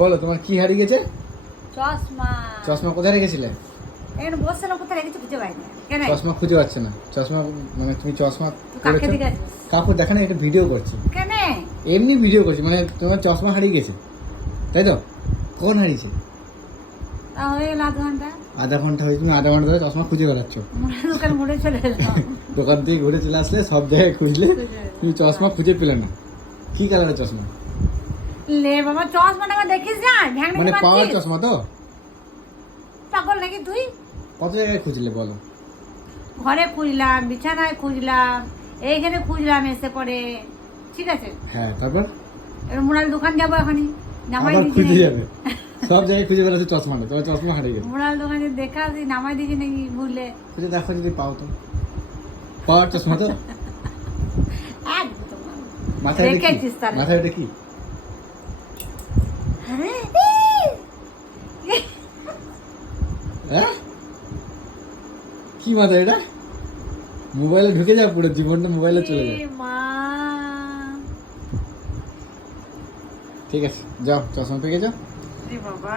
বলো তোমার কি হারিয়ে গেছে? চশমা। চশমা কোথায় রেখেছিলে? এখানে বসছিলাম, কোথায় রেখেছি খুঁজে পাই না। কেন? চশমা খুঁজে পাচ্ছে না। চশমা মানে তুমি চশমা কাকে পরেছো? দিকে আছিস? কাপড় দেখা না, এটা ভিডিও করছি। কেন? এমনি ভিডিও করছি, মানে তোমার চশমা হারিয়ে গেছে তাই তো? কখন হারিয়েছে? তা হয়ে গেল আধ ঘন্টা। আধা ঘন্টা হয়েছে? তুমি আধা ঘন্টা ধরে চশমা খুঁজে বেড়াচ্ছ। দোকান মোড়ে চলে এলাম। দোকান থেকে ঘুরে চলে আসলে সব জায়গায় খুঁজলে তুমি চশমা খুঁজে পেলে না। কি কালারের চশমা? লে বাবা, চশমাটা আমার দেখিস না, ঢ্যাংড়ি মানে পাওয়ার মারছিস। চশমা তো? পাগল নাকি তুই? কত জায়গায় খুঁজলে বলো? ঘরে খুঁজলাম, বিছানায় খুঁজলাম, এইখানে খুঁজলাম এসে পরে। ঠিক আছে, হ্যাঁ, তারপর এবার মোড়াল দোকান যাবো এখনই, নামাই আবার দিয়েছি খুঁজে নাকি? যাবে। সব জায়গায় খুঁজে বেড়াচ্ছে চশমা নেই, তোমার চশমা হারিয়ে গেছে। মোড়াল দোকানে দেখা আছে, নামাই দিয়েছি নাকি ভুললে? খুঁজে দেখো যদি পাও তো। পাওয়ার চশমা তো? একদম মাথায় এটা কি? রেখেছিস তাহলে। মাথায় এটা কি? হ্যাঁ, কি মাথায় এটা? মোবাইলে ঢুকে যায়, পুরো জীবনটা মোবাইলে চলে যায়। এ মা, ঠিক আছে, যাও চশমা পেয়ে যাও। এ বাবা।